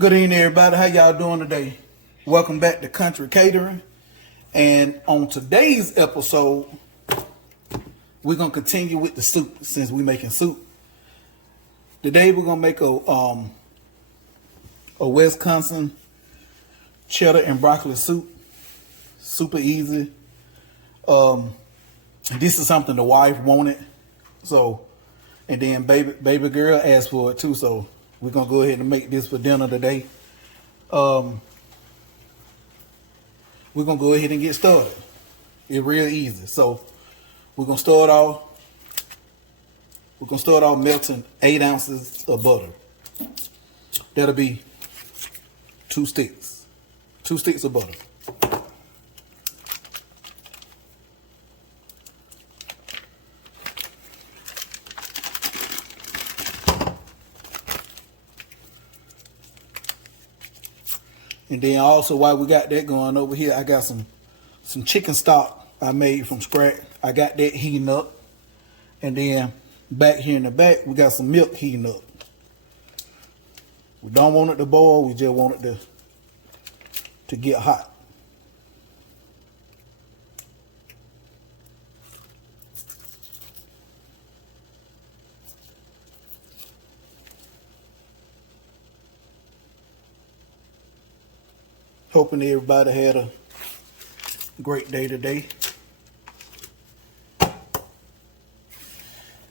Good evening, everybody. How y'all doing today? Welcome back to Country Catering. And on today's episode, we're gonna continue with the soup since we're making soup. Today we're gonna make a Wisconsin cheddar and broccoli soup. Super easy. This is something the wife wanted, so and then baby girl asked for it too. So we're gonna go ahead and make this for dinner today. We're gonna go ahead and get started. It's real easy. So we're gonna start off melting 8 ounces of butter. That'll be 2 sticks. 2 sticks of butter. And then also while we got that going over here, I got some chicken stock I made from scratch. I got that heating up. And then back here in the back, we got some milk heating up. We don't want it to boil, we just want it to get hot. Hoping everybody had a great day today. And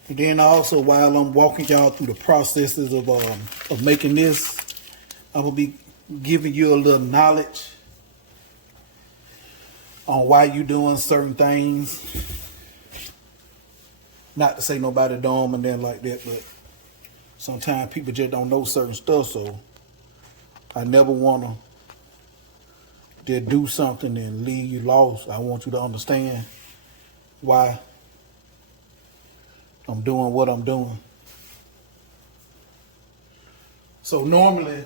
then also, while I'm walking y'all through the processes of making this, I'm gonna be giving you a little knowledge on why you doing certain things. Not to say nobody dumb and then like that, but sometimes people just don't know certain stuff. So I never wanna do something and leave you lost. I want you to understand why I'm doing what I'm doing. So normally,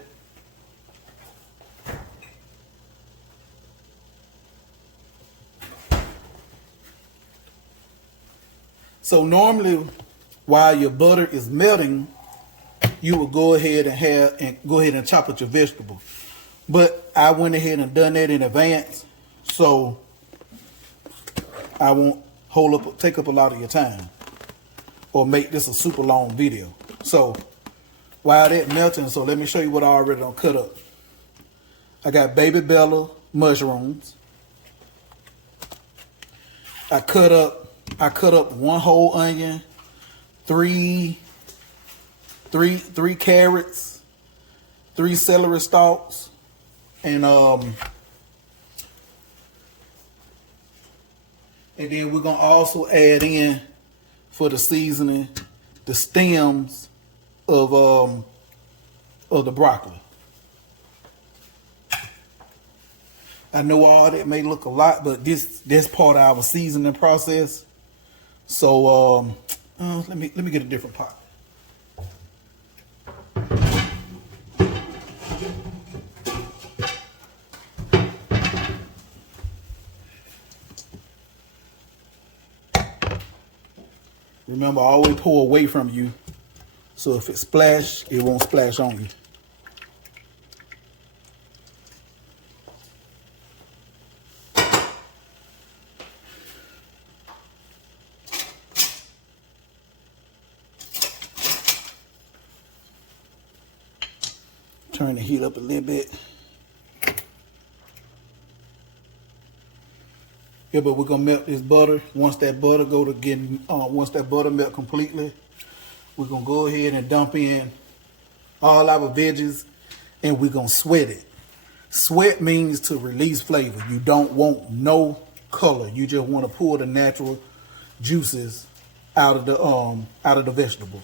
while your butter is melting, you will go ahead and chop up your vegetables. But I went ahead and done that in advance, so I won't take up a lot of your time or make this a super long video. So while that melting, so let me show you what I already done cut up. I got baby Bella mushrooms. I cut up 1 whole onion, three carrots, 3 celery stalks. And then we're gonna also add in for the seasoning the stems of the broccoli. I know all that may look a lot, but that's part of our seasoning process. So let me get a different pot. Remember, always pour away from you, so if it splash, it won't splash on you. Turn the heat up a little bit. Yeah, but we're gonna melt this butter. Once that butter melt completely, we're gonna go ahead and dump in all our veggies, and we're gonna sweat it. Sweat means to release flavor. You don't want no color. You just want to pull the natural juices out of the vegetables.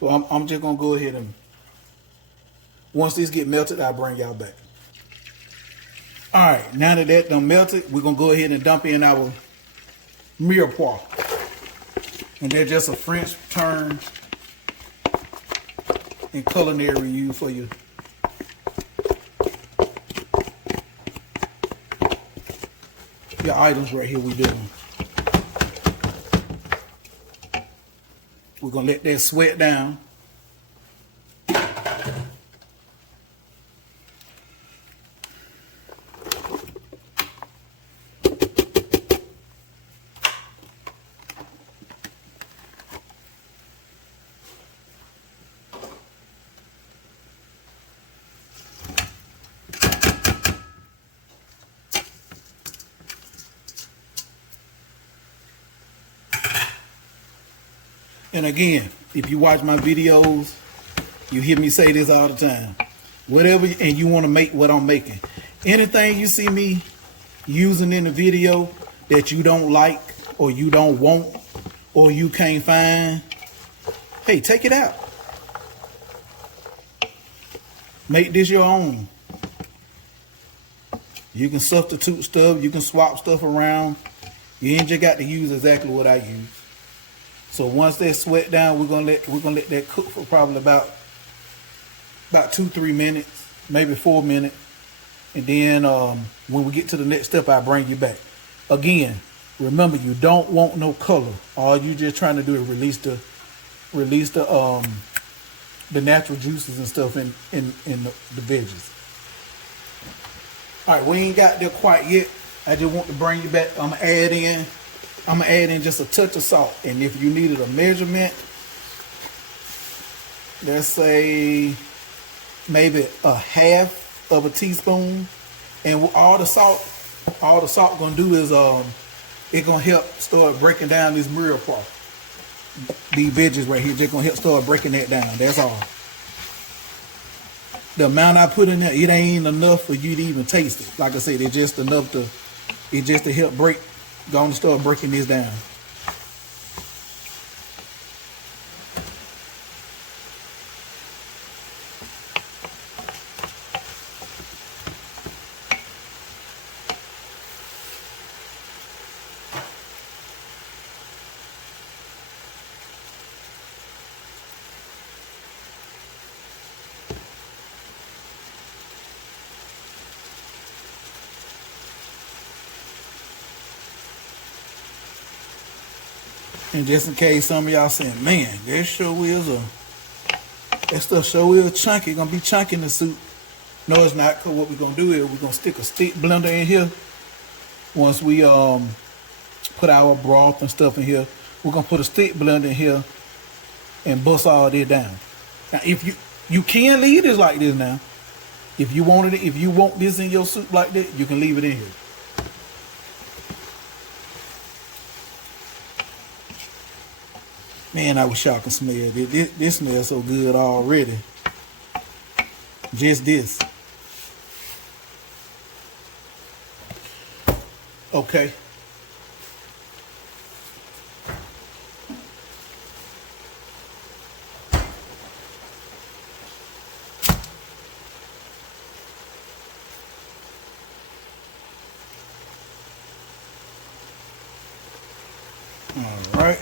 So I'm just gonna go ahead and once these get melted, I'll bring y'all back. All right, now that done melted, we're gonna go ahead and dump in our mirepoix. And they're just a French term in culinary use for you. your items right here we doing. We're gonna let that sweat down. And again, if you watch my videos, you hear me say this all the time. Whatever, and you want to make what I'm making. Anything you see me using in the video that you don't like, or you don't want, or you can't find, hey, take it out. Make this your own. You can substitute stuff, you can swap stuff around. You ain't just got to use exactly what I use. So once that sweat down, we're gonna let that cook for probably about 2-3 minutes, maybe 4 minutes, and then when we get to the next step, I'll bring you back. Again, remember, you don't want no color. All you just trying to do is release the natural juices and stuff in the veggies. All right, we ain't got there quite yet. I just want to bring you back. I'm gonna add in just a touch of salt. And if you needed a measurement, let's say maybe a half of a teaspoon. And all the salt gonna do is it gonna help start breaking down this meal part. These veggies right here, just gonna help start breaking that down. That's all. The amount I put in there, it ain't enough for you to even taste it. Like I said, it's just enough to help gonna start breaking this down. And just in case some of y'all saying, man, that stuff sure is chunky. It's gonna be chunky in the soup. No, it's not, because what we're gonna do is we're gonna stick a stick blender in here. Once we put our broth and stuff in here, we're gonna put a stick blender in here and bust all that down. Now if you can leave this like this now. If you want this in your soup like that, you can leave it in here. Man, I wish y'all could smell it. This smells so good already. Just this. Okay. All right.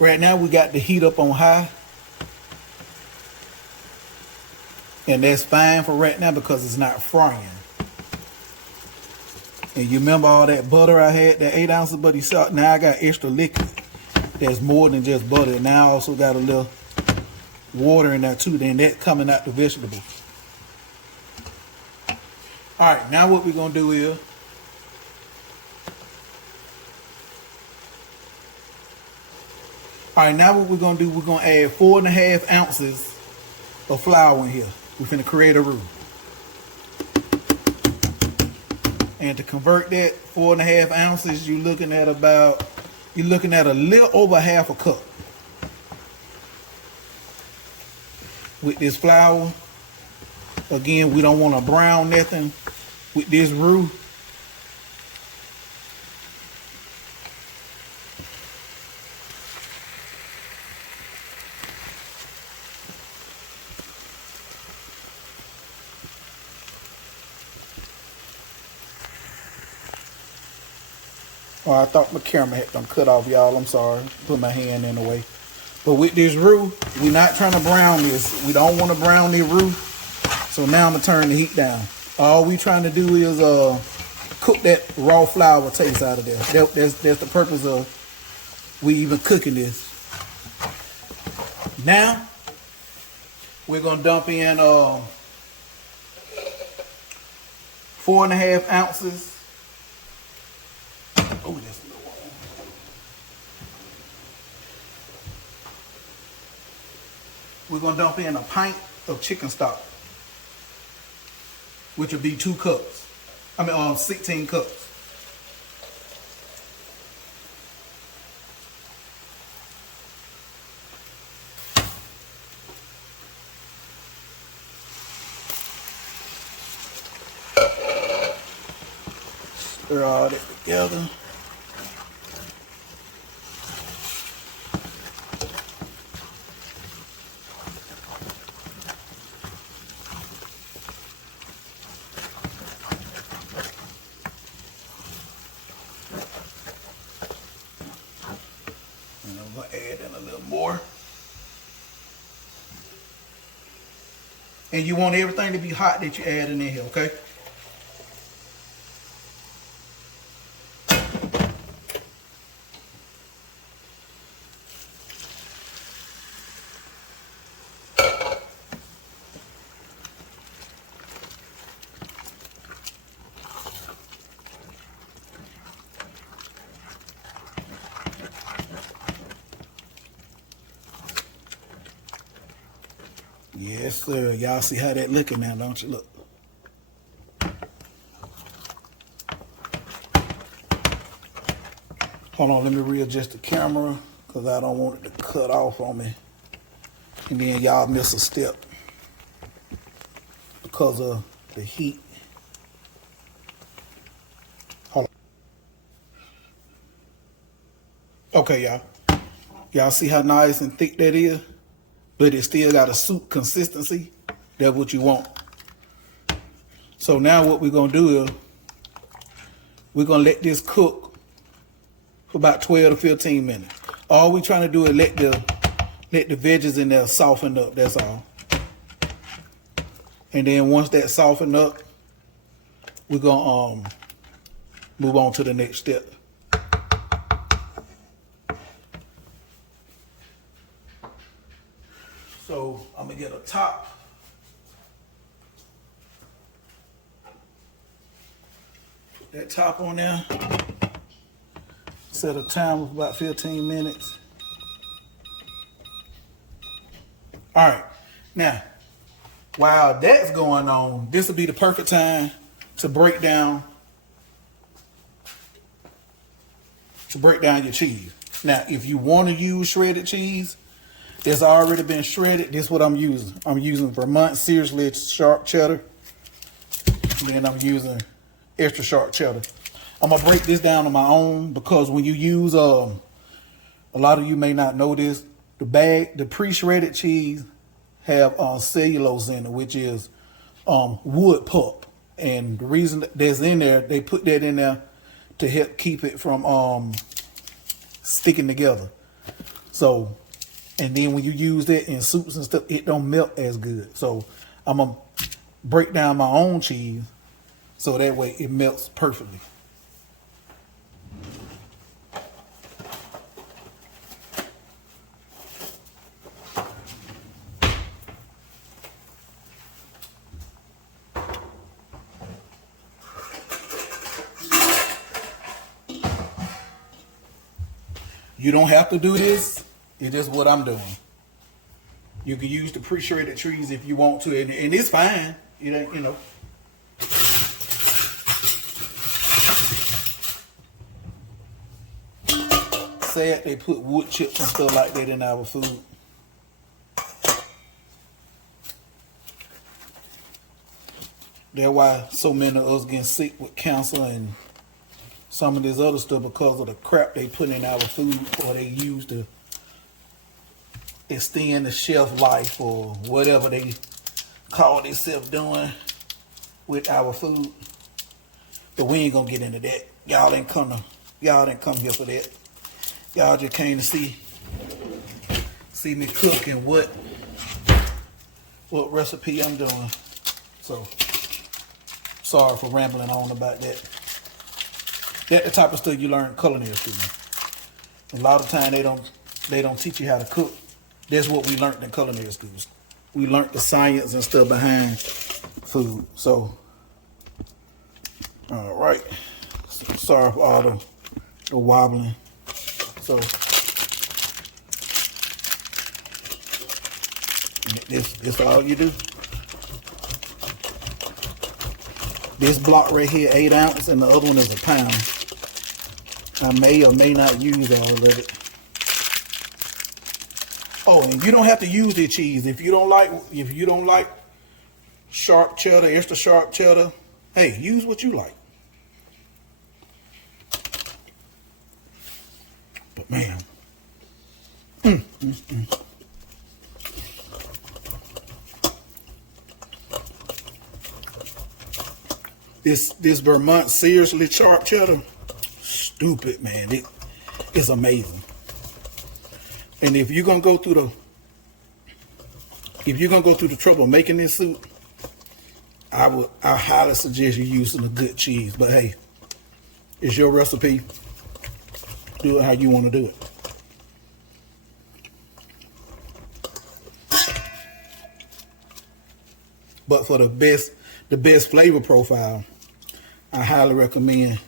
Right now we got the heat up on high. And that's fine for right now because it's not frying. And you remember all that butter I had, that 8 ounces of butter salt? Now I got extra liquid. That's more than just butter. Now I also got a little water in there too. Then that coming out the vegetables. All right, now what we're gonna do is all right, now what we're gonna do, we're gonna add 4.5 ounces of flour in here. We're finna create a roux. And to convert that 4.5 ounces, you're looking at a little over half a cup. With this flour, again, we don't want to brown nothing with this roux. Oh, I thought my camera had done cut off, y'all. I'm sorry. Put my hand in the way. But with this roux, we're not trying to brown this. We don't want to brown this roux. So now I'm going to turn the heat down. All we trying to do is cook that raw flour taste out of there. That's the purpose of we even cooking this. Now, we're going to dump in 4.5 ounces. Oh, that's a little warm. We're going to dump in a pint of chicken stock, which would be 2 cups. 16 cups. Stir all that together. And I'm going to add in a little more. And you want everything to be hot that you add in here, okay? Yes, sir. Y'all see how that looking now, don't you? Look. Hold on, let me readjust the camera because I don't want it to cut off on me. And then y'all miss a step because of the heat. Hold on. Okay, y'all. Y'all see how nice and thick that is? But it still got a soup consistency. That's what you want. So now what we're going to do is we're going to let this cook for about 12 to 15 minutes. All we're trying to do is let the veggies in there soften up. That's all. And then once that soften up, we're going to move on to the next step. So I'm going to get a top. Put that top on there. Set a timer for about 15 minutes. All right. Now, while that's going on, this will be the perfect time to break down your cheese. Now, if you want to use shredded cheese, it's already been shredded. This is what I'm using. I'm using Vermont seriously sharp cheddar. And then I'm using extra sharp cheddar. I'm going to break this down on my own because when you use, a lot of you may not know this, the pre-shredded cheese have cellulose in it, which is wood pulp. And the reason that's in there, they put that in there to help keep it from sticking together. So, and then when you use that in soups and stuff, it don't melt as good. So I'm going to break down my own cheese so that way it melts perfectly. You don't have to do this. It's just what I'm doing. You can use the pre-shredded cheese if you want to, and it's fine. It ain't, you know. Sad they put wood chips and stuff like that in our food. That's why so many of us getting sick with cancer and some of this other stuff because of the crap they put in our food, or they use to extend the shelf life or whatever they call themselves doing with our food. But we ain't gonna get into that. Y'all Y'all didn't come here for that. Y'all just came to see me cook and what recipe I'm doing. So sorry for rambling on about that. That's the type of stuff you learn in culinary school. A lot of time they don't teach you how to cook. That's what we learned in culinary schools. We learned the science and stuff behind food. So, all right. Sorry for all the wobbling. So, this all you do. This block right here, 8 ounces, and the other one is a pound. I may or may not use all of it. Oh, and you don't have to use the cheese if you don't like sharp cheddar, extra sharp cheddar. Hey, use what you like. But man, This Vermont seriously sharp cheddar, stupid man. It's amazing. And if you're gonna go through the trouble of making this soup, I highly suggest you using a good cheese. But hey, it's your recipe. Do it how you want to do it. But for the best flavor profile, I highly recommend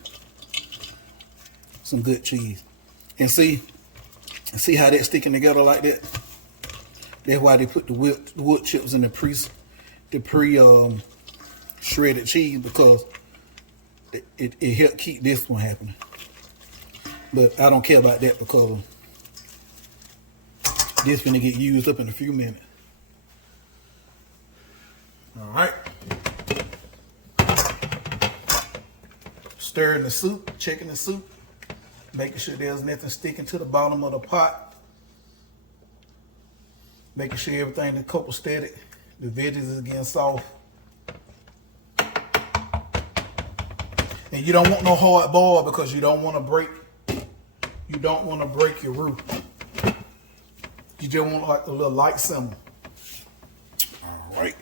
some good cheese. And see how that's sticking together like that? That's why they put the wood chips in the pre shredded cheese, because it helped keep this one happening. But I don't care about that because this finna get used up in a few minutes. All right. Stirring the soup, checking the soup, making sure there's nothing sticking to the bottom of the pot. Making sure everything is copacetic. The veggies is getting soft. And you don't want no hard boil because you don't want to break your roux. You just want like a little light simmer. All right.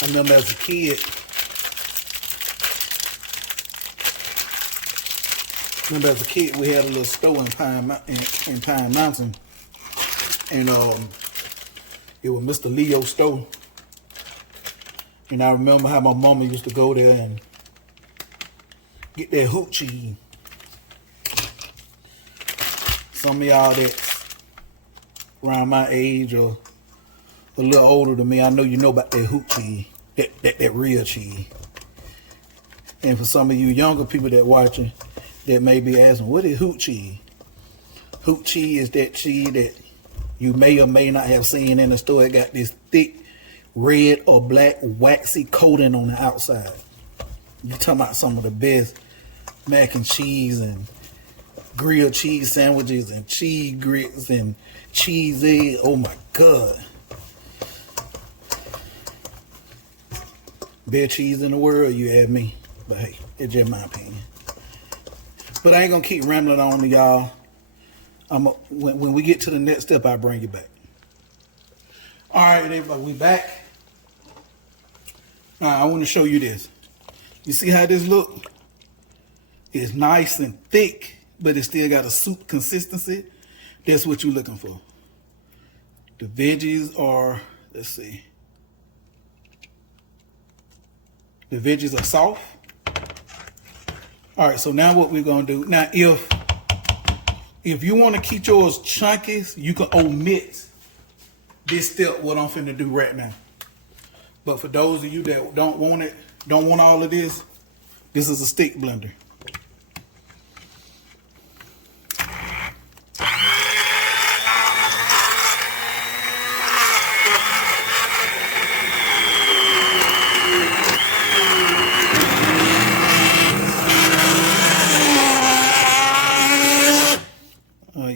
I remember as a kid, we had a little store in Pine Mountain, and it was Mr. Leo's store. And I remember how my mama used to go there and get that hoop cheese. Some of y'all that's around my age or a little older than me, I know you know about that hoop cheese, that real cheese. And for some of you younger people that watching, that may be asking, what is hoop cheese? Hoop cheese is that cheese that you may or may not have seen in the store. It got this thick red or black waxy coating on the outside. You're talking about some of the best mac and cheese and grilled cheese sandwiches and cheese grits and cheese eggs. Oh my God. Best cheese in the world, you have me. But hey, it's just my opinion. But I ain't gonna keep rambling on to y'all. When we get to the next step, I'll bring you back. All right, everybody, we back. All right, I want to show you this. You see how this look? It's nice and thick, but it still got a soup consistency. That's what you're looking for. The veggies are, let's see. The veggies are soft. All right, so now what we're gonna do, now if you wanna keep yours chunky, you can omit this step, what I'm finna do right now. But for those of you that don't want all of this is a stick blender.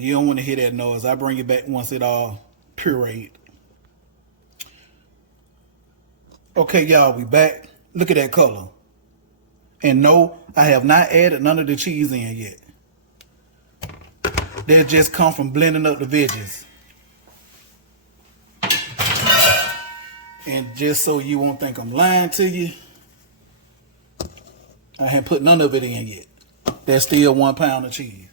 You don't want to hear that noise. I bring it back once it all pureed. Okay, y'all, we back. Look at that color. And no, I have not added none of the cheese in yet. That just come from blending up the veggies. And just so you won't think I'm lying to you, I haven't put none of it in yet. That's still 1 pound of cheese.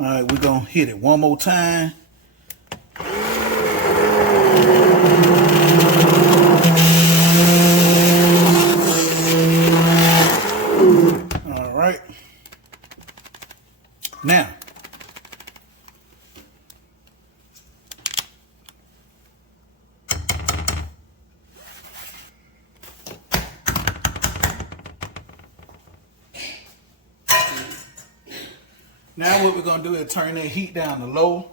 All right, we're gonna hit it one more time. All right. Now, what we're gonna do is turn that heat down to low.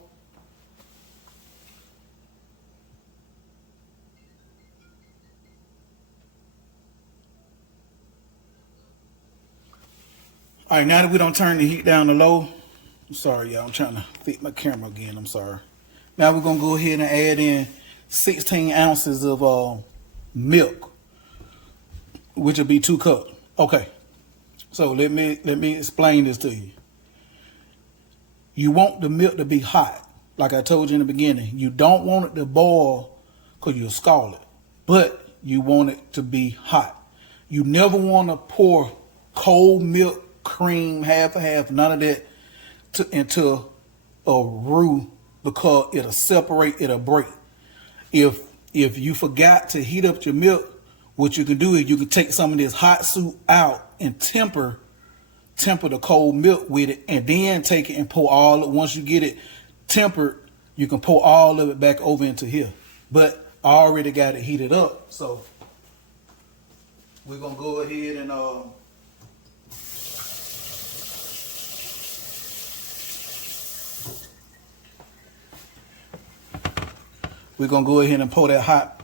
All right, now that we don't turn the heat down to low, I'm sorry, y'all, I'm trying to fit my camera again, I'm sorry. Now we're gonna go ahead and add in 16 ounces of milk, which will be 2 cups. Okay, so let me explain this to you. You want the milk to be hot, like I told you in the beginning. You don't want it to boil because you'll scald it, but you want it to be hot. You never want to pour cold milk, cream, half and half, none of that into a roux, because it'll separate, it'll break. If you forgot to heat up your milk, what you can do is you can take some of this hot soup out and temper the cold milk with it, and then take it and pour all it. Once you get it tempered, you can pour all of it back over into here. But I already got it heated up, so we're gonna go ahead and pour that hot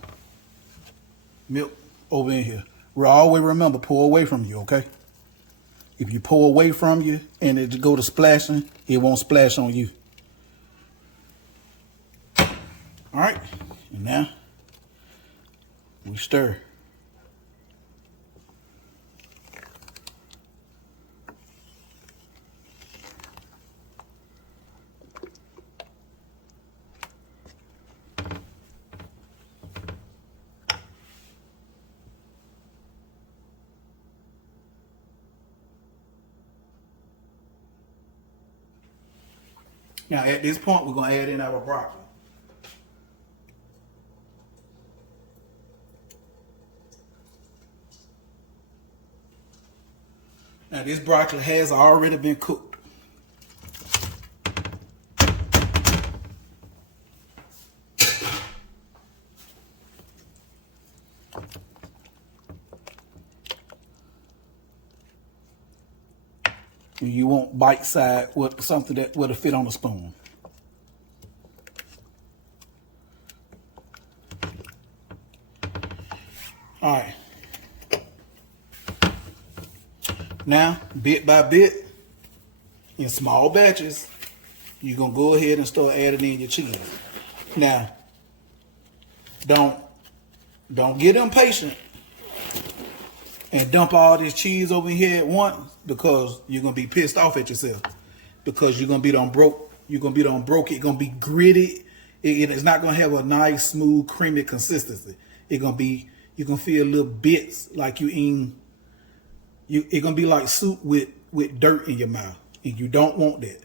milk over in here. We always remember, pour away from you, okay? If you pour away from you and it go to splashing, it won't splash on you. All right, and now we stir. Now at this point, we're gonna add in our broccoli. Now this broccoli has already been cooked. And you want bite side with something that will fit on a spoon. All right. Now, bit by bit, in small batches, you're gonna go ahead and start adding in your cheese. Now, don't get impatient and dump all this cheese over here at once, because you're gonna be pissed off at yourself, because you're gonna be done broke. It's gonna be gritty. It's not gonna have a nice, smooth, creamy consistency. You're gonna feel little bits like you eating. It's gonna be like soup with dirt in your mouth, and you don't want that.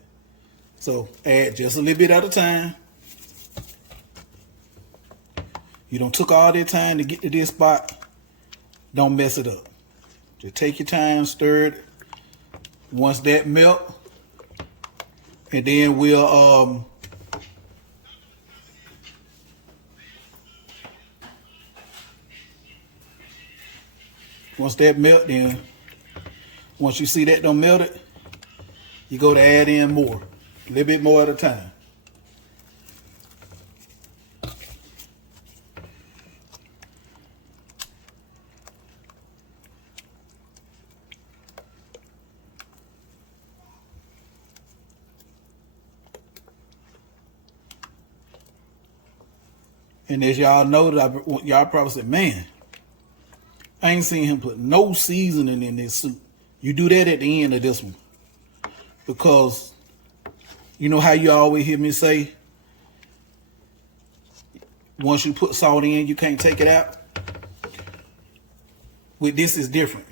So add just a little bit at a time. You done took all that time to get to this spot. Don't mess it up. Just take your time, stir it. Once that melt, and then we'll once that melt, then once you see that done melted, you go to add in more, a little bit more at a time. And as y'all know, y'all probably said, man, I ain't seen him put no seasoning in this soup. You do that at the end of this one. Because you know how you always hear me say, once you put salt in, you can't take it out? With this, is different.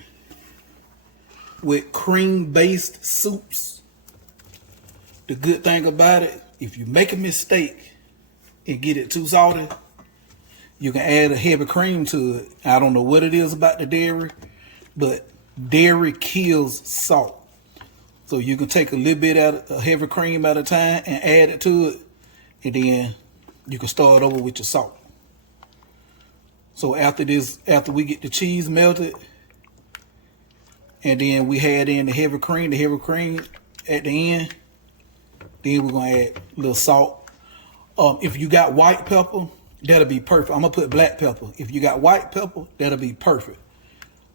With cream-based soups, the good thing about it, if you make a mistake and get it too salty, you can add a heavy cream to it. I don't know what it is about the dairy, but dairy kills salt. So you can take a little bit out, a heavy cream at a time, and add it to it, and then you can start over with your salt. So after we get the cheese melted, and then we had in the heavy cream at the end, then we're gonna add a little salt. If you got white pepper, that'll be perfect. I'm gonna put black pepper. If you got white pepper, that'll be perfect.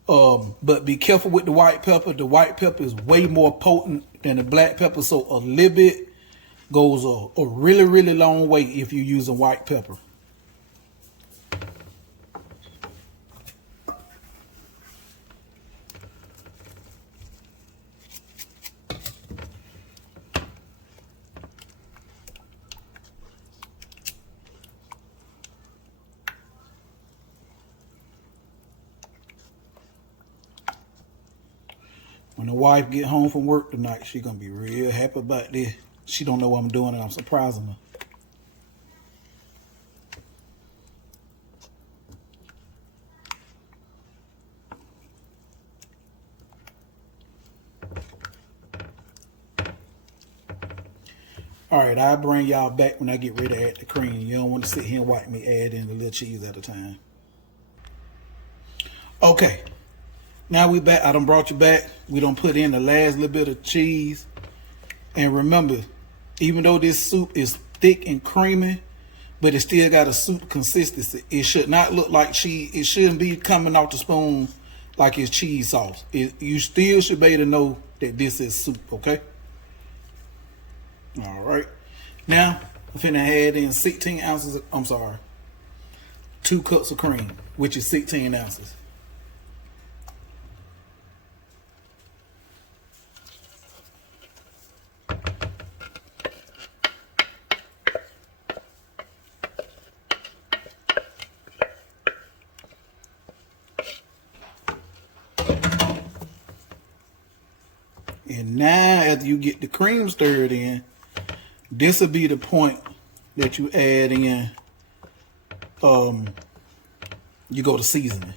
But be careful with the white pepper. The white pepper is way more potent than the black pepper, so a little bit goes a really, really long way if you use a white pepper. When the wife get home from work tonight, she gonna be real happy about this. She don't know what I'm doing, and I'm surprising her. All right, I'll bring y'all back when I get ready to add the cream. You don't want to sit here and watch me add in a little cheese at a time. Okay. Now we back. I done brought you back. We done put in the last little bit of cheese. And remember, even though this soup is thick and creamy, but it still got a soup consistency. It should not look like cheese. It shouldn't be coming off the spoon like it's cheese sauce. You still should be able to know that this is soup, okay? All right. Now, I'm finna add in 16 ounces, 2 cups of cream, which is 16 ounces. And now, after you get the cream stirred in, this will be the point that you add in, you go to seasoning.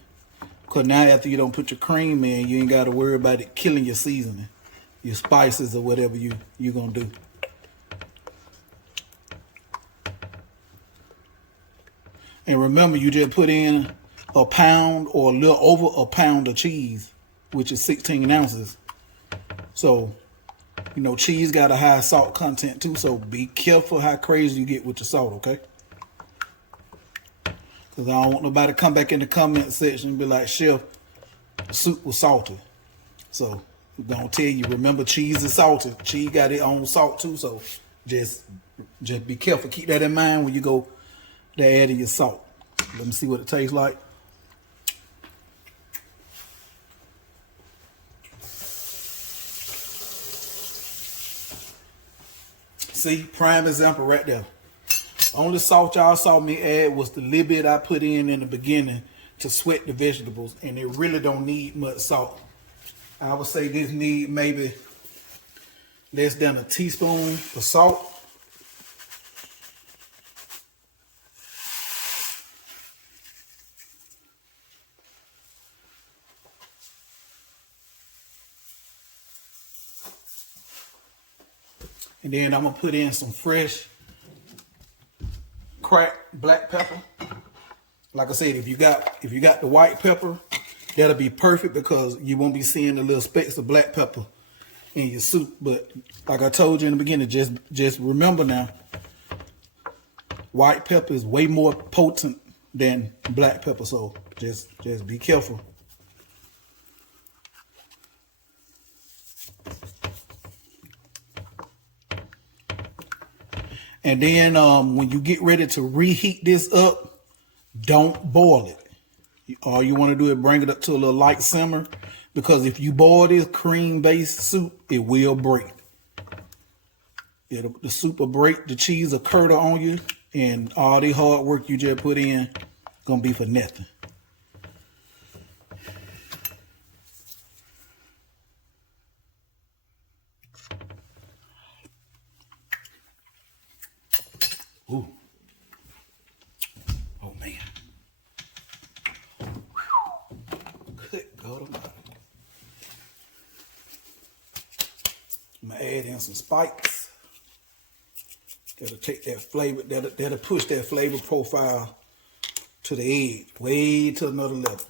Because now after you don't put your cream in, you ain't got to worry about it killing your seasoning, your spices or whatever you're going to do. And remember, you just put in a pound or a little over a pound of cheese, which is 16 ounces. So, you know, cheese got a high salt content too, so be careful how crazy you get with your salt, okay? Because I don't want nobody to come back in the comment section and be like, Chef, the soup was salty. So, we're going to tell you, remember, cheese is salty. Cheese got its own salt too, so just be careful. Keep that in mind when you go to add in your salt. Let me see what it tastes like. See, prime example right there. Only salt y'all saw me add was the little bit I put in the beginning to sweat the vegetables, and it really don't need much salt. I would say this need maybe less than a teaspoon of salt. And then I'm gonna put in some fresh cracked black pepper. Like I said, if you got the white pepper, that'll be perfect because you won't be seeing the little specks of black pepper in your soup. But like I told you in the beginning, just remember now, white pepper is way more potent than black pepper, so just be careful. And then when you get ready to reheat this up, Don't boil it. All you want to do is bring it up to a little light simmer, because if you boil this cream-based soup, it will break. The soup will break, the cheese will curdle on you, and all the hard work you just put in gonna be for nothing. Ooh. Oh man. Good God Almighty. I'm gonna add in some spikes. That'll take that flavor, that'll push that flavor profile to the edge, way to another level.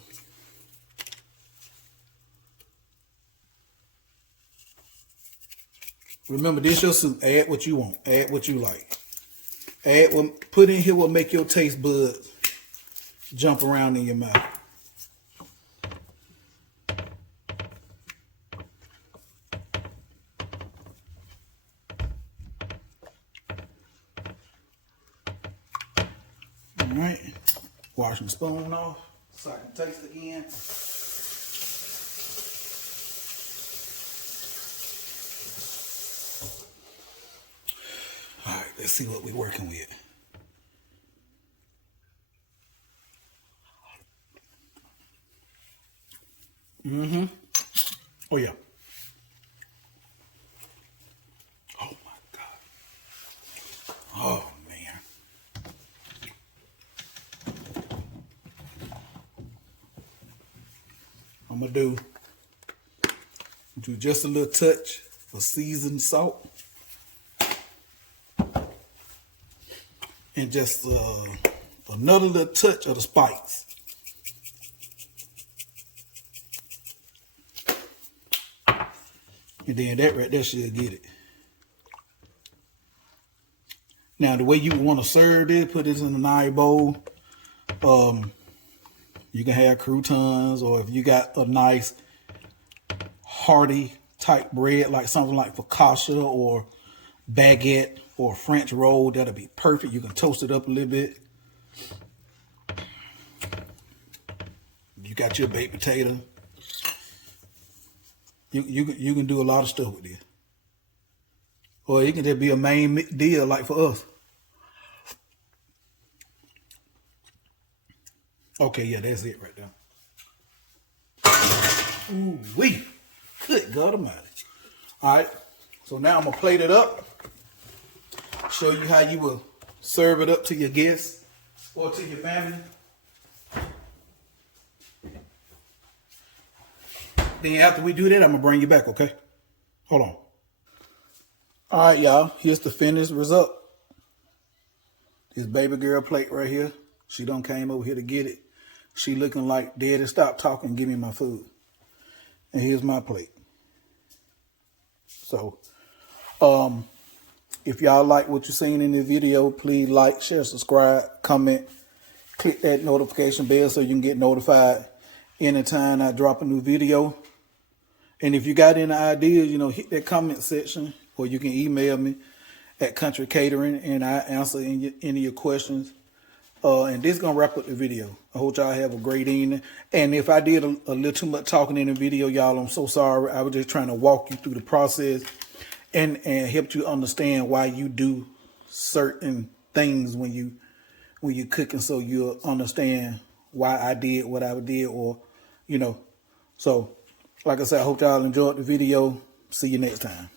Remember, this your soup. Add what you want. Add what you like. Add what, put in here what make your taste buds jump around in your mouth. All right, wash my spoon off so I can taste again. All right, let's see what we're working with. Oh yeah. Oh my God. Oh man. I'm gonna do just a little touch of seasoned salt, and just another little touch of the spice. And then that right there should get it. Now the way you want to serve this, put this in a nice bowl. You can have croutons, or if you got a nice hearty type bread, like something like focaccia or baguette or French roll, that'll be perfect. You can toast it up a little bit. You got your baked potato. You can do a lot of stuff with this. Or it can just be a main deal like for us. Okay, yeah, that's it right there. Ooh wee. Good God Almighty. All right, so now I'm gonna plate it up. Show you how you will serve it up to your guests or to your family. Then after we do that, I'm gonna bring you back, okay? Hold on. All right, y'all, here's the finished result. This baby girl plate right here. She done came over here to get it. She looking like, Daddy, stop talking, give me my food. And here's my plate. So, if y'all like what you're seeing in the video, please like, share, subscribe, comment, click that notification bell so you can get notified anytime I drop a new video. And if you got any ideas, hit that comment section, or you can email me at Country Catering, and I answer any of your questions. And this is going to wrap up the video. I hope y'all have a great evening. And if I did a little too much talking in the video, y'all, I'm so sorry. I was just trying to walk you through the process and help you understand why you do certain things when you're cooking, so you'll understand why I did what I did, or, So, like I said, I hope y'all enjoyed the video. See you next time.